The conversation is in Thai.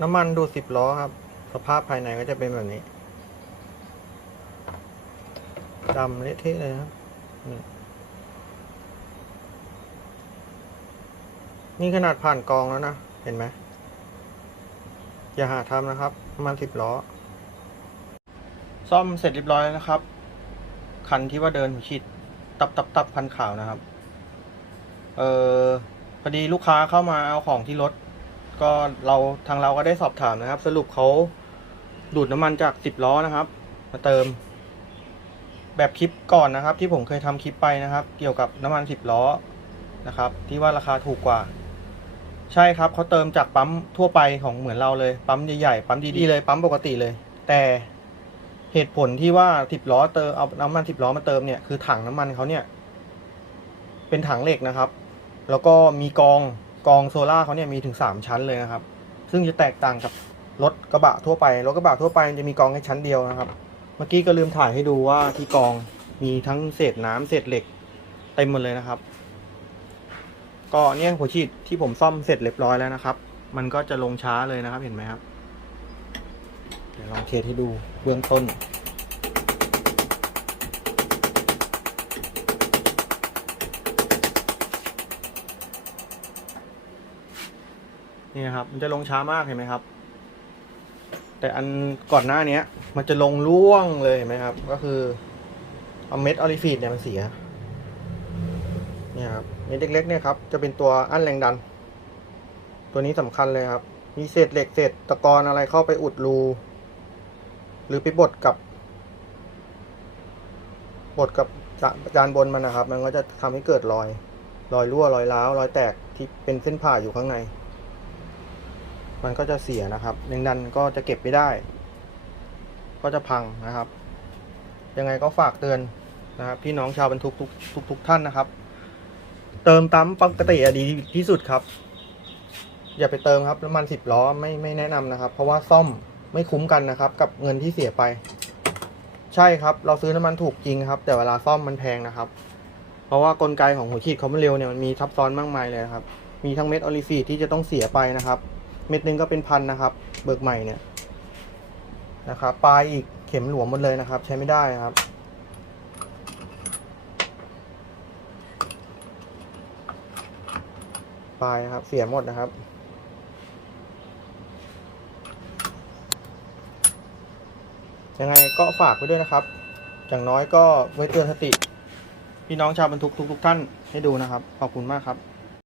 น้ำมันดูดสิบล้อครับ สภาพภายในก็จะเป็นแบบนี้ดำเละเทะเลยครับ นี่ขนาดผ่านกองแล้วนะ เห็นไหม อย่าหาทำนะครับน้ำมันสิบล้อ ซ่อมเสร็จเรียบร้อยแล้วนะครับ คันที่ว่าเดินหัวฉีดตับตับตับพันขาวนะครับ เออพอดีลูกค้าเข้ามาเอาของที่รถ ก็เราทางเราก็ได้สอบถามนะครับ สรุปเขาดูดน้ำมันจากสิบล้อนะครับ มาเติม แบบคลิปก่อนนะครับ ที่ผมเคยทำคลิปไปนะครับ เกี่ยวกับน้ำมันสิบล้อนะครับ ที่ว่าราคาถูกกว่า ใช่ครับเขาเติมจากปั๊มทั่วไปของเหมือนเราเลยปั๊มใหญ่ๆปั๊มดีๆเลยปั๊มปกติเลย แต่เหตุผลที่ว่าสิบล้อเติมเอาน้ำมันสิบล้อมาเติมเนี่ยคือถังน้ำมันเขาเนี่ย เป็นถังเหล็กนะครับ แล้วก็มีกอง กองโซล่าเขาเนี่ยมีถึงสามชั้นเลยนะครับ ซึ่งจะแตกต่างกับรถกระบะทั่วไป รถกระบะทั่วไปจะมีกองแค่ชั้นเดียวนะครับ เมื่อกี้ก็ลืมถ่ายให้ดูว่าที่กองมีทั้งเศษน้ำเศษเหล็กเต็มหมดเลยนะครับ ก็เนี่ยหัวฉีดที่ผมซ่อมเสร็จเรียบร้อยแล้วนะครับ มันก็จะลงช้าเลยนะครับเห็นไหมครับ เดี๋ยวลองเทสให้ดูเบื้องต้น นี่นะครับ มันจะลงช้ามากเห็นไหมครับ แต่อันก่อนหน้าเนี้ย มันจะลงล่วงเลยเห็นไหมครับ ก็คือเอาเม็ดออลิฟีดเนี่ยมันเสียเนี่ยครับเม็ดเล็กๆเนี่ยครับจะเป็นตัวอั้นแรงดัน ตัวนี้สำคัญเลยครับ มีเศษเหล็กเศษตะกอนอะไรเข้าไปอุดรู หรือไปบดกับบดกับจานบนมันนะครับ มันก็จะทำให้เกิดรอย รอยรั่วรอยร้าวรอยแตกที่เป็นเส้นผ่าอยู่ข้างใน มันก็จะเสียนะครับแรงดันก็จะเก็บไม่ได้ ก็จะพังนะครับ ยังไงก็ฝากเตือนนะครับพี่น้องชาวบรรทุกทุกทุกทุกท่านนะครับ เติมตามปกติดีที่สุดครับ อย่าไปเติมครับน้ำมันสิบล้อไม่ไม่แนะนำนะครับ เพราะว่าซ่อมไม่คุ้มกันนะครับ กับเงินที่เสียไป ใช่ครับ เราซื้อน้ำมันถูกจริงครับ แต่เวลาซ่อมมันแพงนะครับ เพราะว่ากลไกของหัวฉีดเขามันเร็วเนี่ยมันมีทับซ้อนมากมายเลยครับมีทั้งเม็ดออลิฟีที่จะต้องเสียไปนะครับ เม็ดหนึ่งก็เป็นพันนะครับ เบิกใหม่เนี่ยนะครับปลายอีกเข็มหลวมหมดเลยนะครับ ใช้ไม่ได้ครับ ปลายครับเสียหมดนะครับยังไงก็ฝากไว้ด้วยนะครับ อย่างน้อยก็ไว้เตือนสติ พี่น้องชาวบรรทุกทุกๆท่านให้ดูนะครับ ขอบคุณมากครับ